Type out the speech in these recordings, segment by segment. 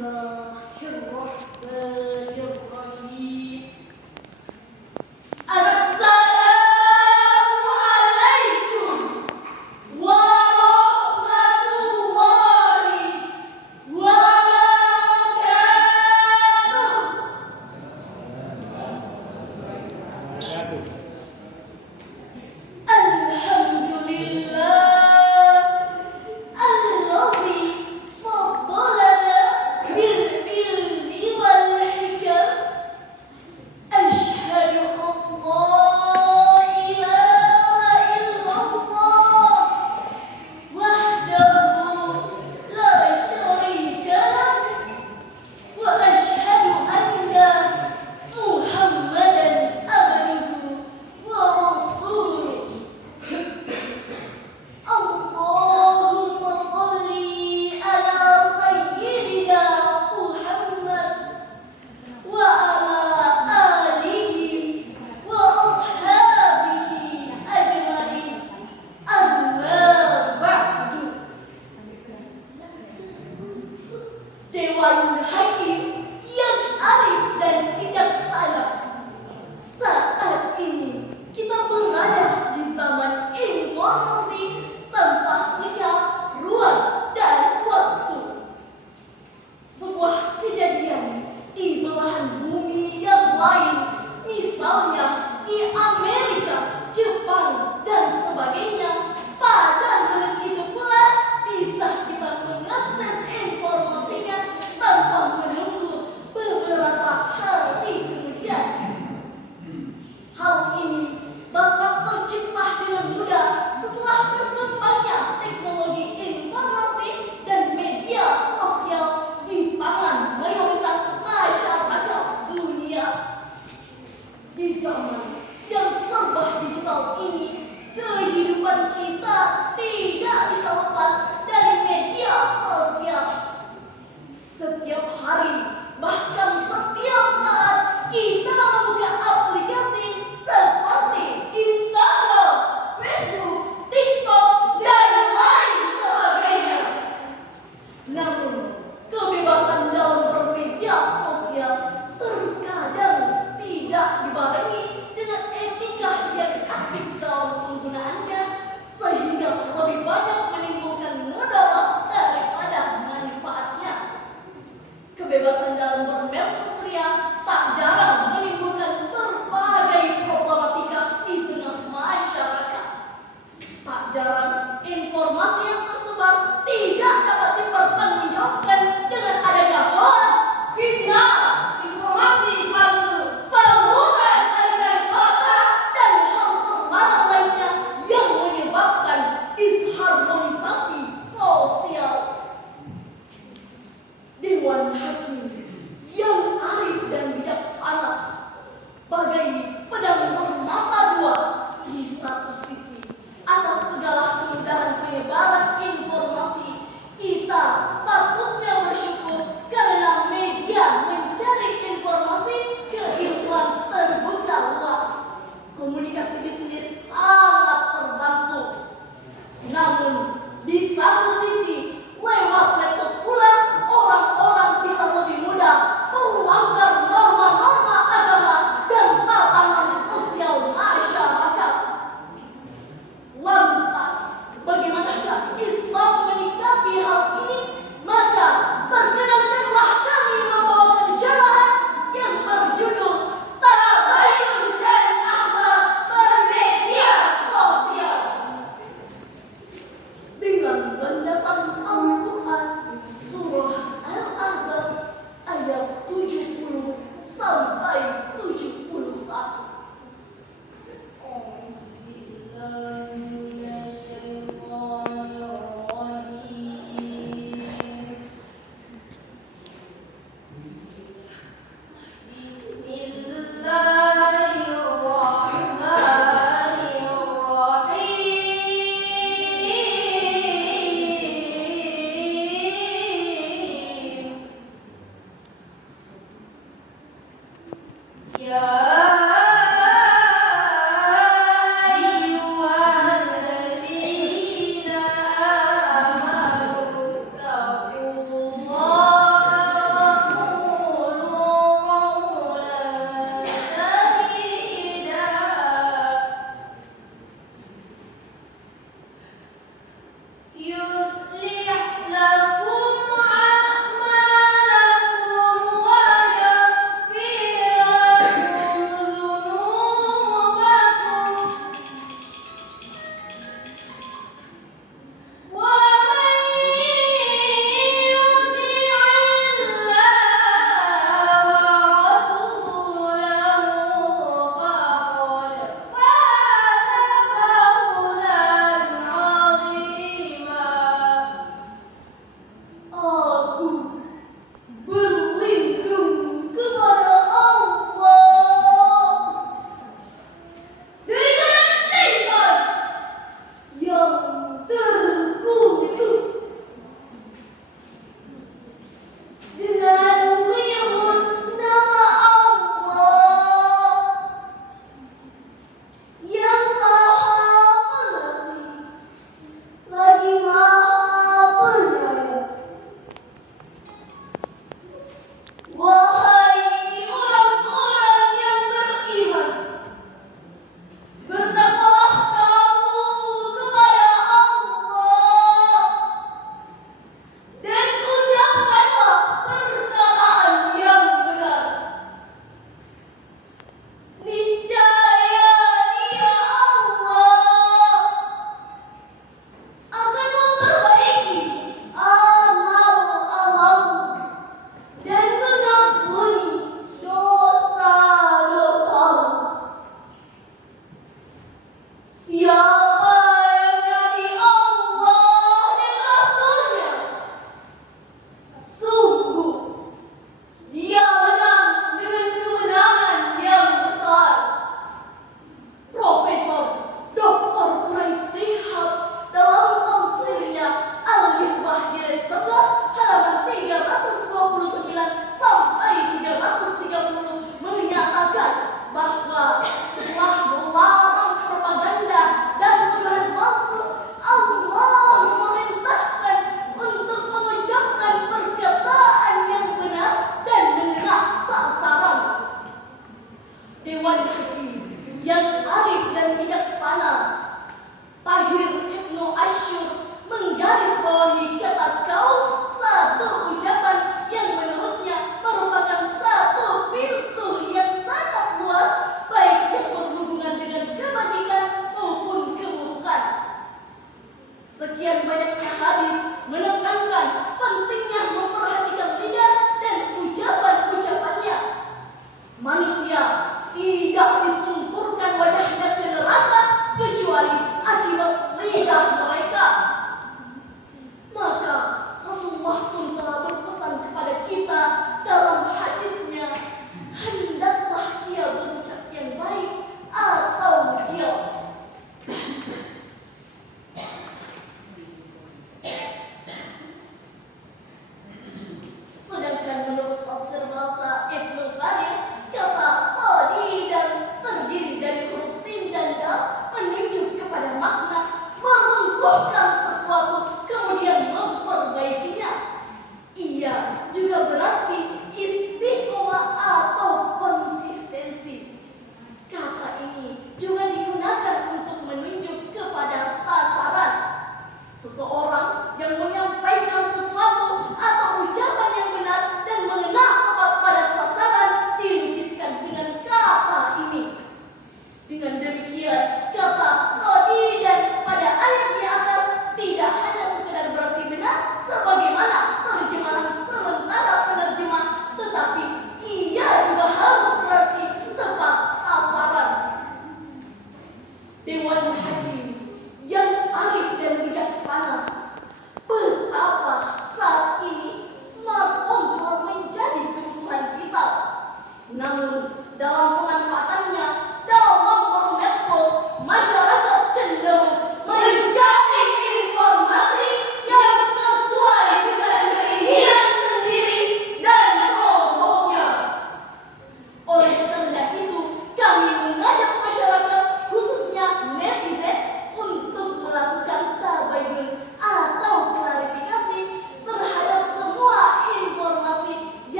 Bismillahirrahmanirrahim. Dewan Hakim yang arif dan bijaksana. Saat ini kita berada di zaman informasi tanpa sikap, ruang, dan waktu. Sebuah kejadian di belahan bumi yang lain, misalnya di Amerika, Jepang, dan sebagainya, pada menit itu pula bisa kita mengakses informasinya tanpa menunggu beberapa hari kemudian. Hal ini dapat tercipta dengan mudah setelah berkembangnya teknologi informasi dan media sosial di tangan mayoritas masyarakat dunia. Di zaman yang serba digital ini, kehidupan kita tidak bisa lepas dari media sosial. Setiap hari, bahkan setiap saat, kita membuka aplikasi seperti Instagram, Facebook, TikTok, dan lain sebagainya. Namun, kebebasan dalam bermedia sosial terkadang tidak dibarengi dengan etika yang aktif dalam penggunaannya, sehingga lebih banyak menimbulkan mudarat daripada manfaatnya. Kebebasan dalam bermedsos ria tak jarang menimbulkan berbagai problematika di tengah masyarakat. Tak jarang informasi yang tersebar tidak dapat dipertanggungjawabkan dengan adanya hoax, fitnah, informasi palsu, pemutar aliran fakta, dan hal terlarang lainnya yang menyebabkan disharmonisasi sosial. Dewan Hakim yang arif dan bijaksana, bagai pedang bermata dua. Di satu sisi, atas segala kemudahan penyebaran informasi, kita patutnya bersyukur karena media mencari informasi keilmuan terbuka luas. Komunikasi bisnis sangat terbantu. Namun, di satu sisi, lewat medsos pula orang-orang bisa lebih mudah melanggar norma-norma agama dan tatanan sosial masyarakat. Lantas, bagaimanakah Islam menyikapi hal ini? Maka, perkenankanlah kami membawakan syarahan yang berjudul Tabayun dan Akhlak Bermedia Sosial. Dengan landasan Al-Quran, Surah Al-Ahzab ayat 70 sampai 71.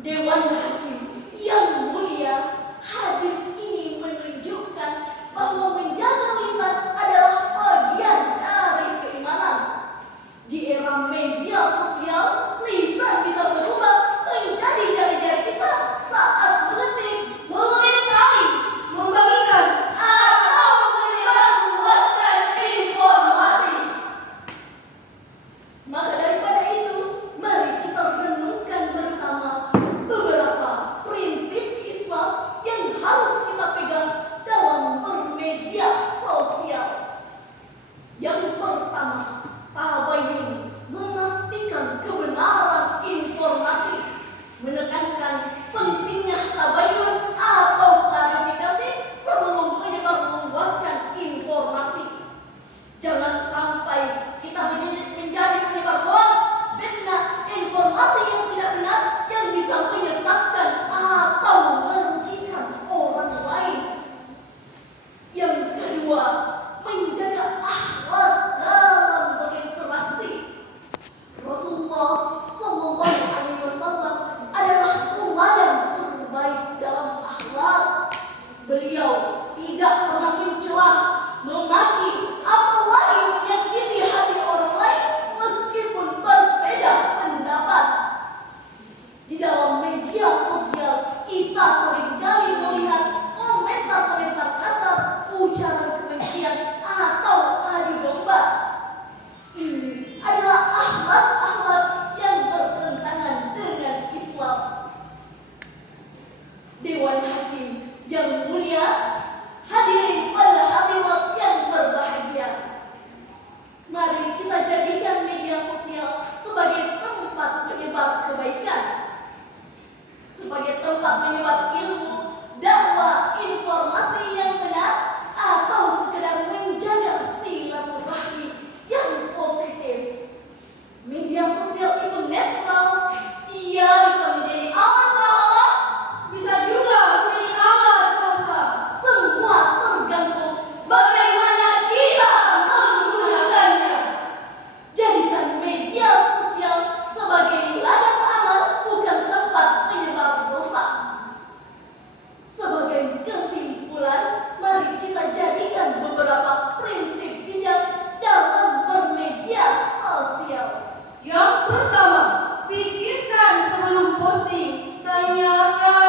Dewan Hakim yang mulia, hadis ini menunjukkan bahwa menjaga lisan adalah bagian dari keimanan. Di era media sosial, lisan bisa berubah menjadi jari-jari kita saat mengetik, mengomentari, membagikan, atau menyebarluaskan informasi. Maka daripada itu, mari kita renungkan bersama beberapa prinsip Islam yang harus kita pegang dalam bermedia sosial. Yang pertama, tabayun, memastikan kebenaran informasi, menekankan pentingnya tabayun atau klarifikasi sebelum menyebarluaskan informasi. Jangan sampai kita menjadi penyebar hoax, fitnah, informasi yang tidak benar yang bisa menyesatkan atau merugikan orang lain. Yang kedua, menjaga akhlak dalam berinteraksi. Rasulullah Shallallahu Alaihi Wasallam adalah teladan terbaik dalam akhlak. Beliau tidak pernah mencela, memaki, apalagi menyakiti hati orang lain meskipun berbeda pendapat. Di dalam media sosial kita seringkali melihat komentar-komentar kasar, ujaran kebencian, atau adu domba. Ini adalah akhlak-akhlak yang bertentangan dengan Islam. Dewan Hakim yang mulia, hadirin pada hadirat yang berbahagia, mari kita jadikan media sosial sebagai tempat menyebar kebaikan, sebagai tempat menyebar ilmu, dakwah, informasi yang benar, atau sekedar menjaga silaturahmi yang positif. Media sosial itu netral. Ia bisa menjadi alat pahala, bisa juga menjadi alat dosa. Semua tergantung Bagaimana kita menggunakannya? jadikan media sosial sebagai ladang amal, bukan tempat menyebar dosa. Sebagai kesimpulan, mari kita jadikan beberapa prinsip bijak dalam bermedia sosial. Yang pertama, pikirkan sebelum posting, tanyakan